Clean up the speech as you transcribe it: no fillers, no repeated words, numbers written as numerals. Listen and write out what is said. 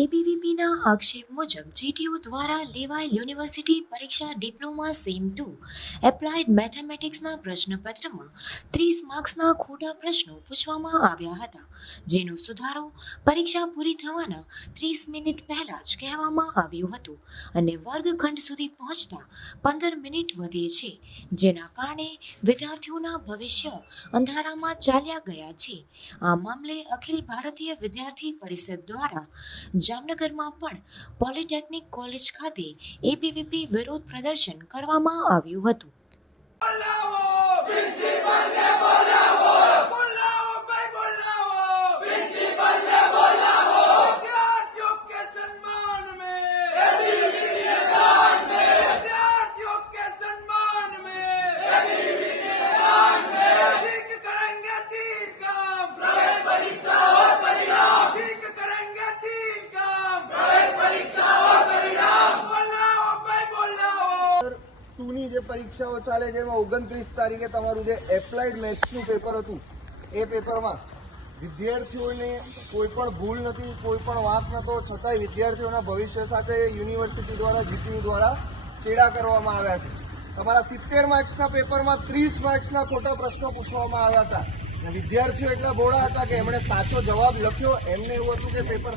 એબીવીપીના આક્ષેપ મુજબ જીટીયુ દ્વારા લેવાયેલ યુનિવર્સિટી પરીક્ષા ડિપ્લોમા સેમ 2 એપ્લાઇડ મેથેમેટિક્સના પ્રશ્નપત્રમાં 30 માર્ક્સના ખોટા પ્રશ્નો પૂછવામાં આવ્યા હતા, જેનો સુધારો પરીક્ષા પૂરી થવાના 30 મિનિટ પહેલા જ કહેવામાં આવ્યું હતું અને વર્ગખંડ સુધી પહોંચતા 15 મિનિટ વધે છે, જેના કારણે વિદ્યાર્થીઓના ભવિષ્ય અંધારામાં ચાલ્યા ગયા છે. આ મામલે અખિલ ભારતીય વિદ્યાર્થી પરિષદ દ્વારા જામનગરમાં પણ પોલિટેકનિક કોલેજ ખાતે એબીવીપી વિરોધ પ્રદર્શન કરવામાં આવ્યું હતું. ની જે પરીક્ષાઓ ચાલે છે એમાં 29 તારીખે તમારું જે એપ્લાઇડ મેથ્સનું પેપર હતું એ પેપરમાં વિદ્યાર્થીઓને કોઈ પણ ભૂલ નથી, કોઈ પણ વાંક નહોતો, છતાંય વિદ્યાર્થીઓના ભવિષ્ય સાથે યુનિવર્સિટી દ્વારા જીટીયુ દ્વારા ચેડા કરવામાં આવ્યા છે. તમારા 70 માર્ક્સના પેપરમાં 30 માર્ક્સના ખોટા પ્રશ્નો પૂછવામાં આવ્યા હતા. વિદ્યાર્થીઓ એટલા ભોળા હતા કે એમણે સાચો જવાબ લખ્યો, એમને એવું હતું કે પેપર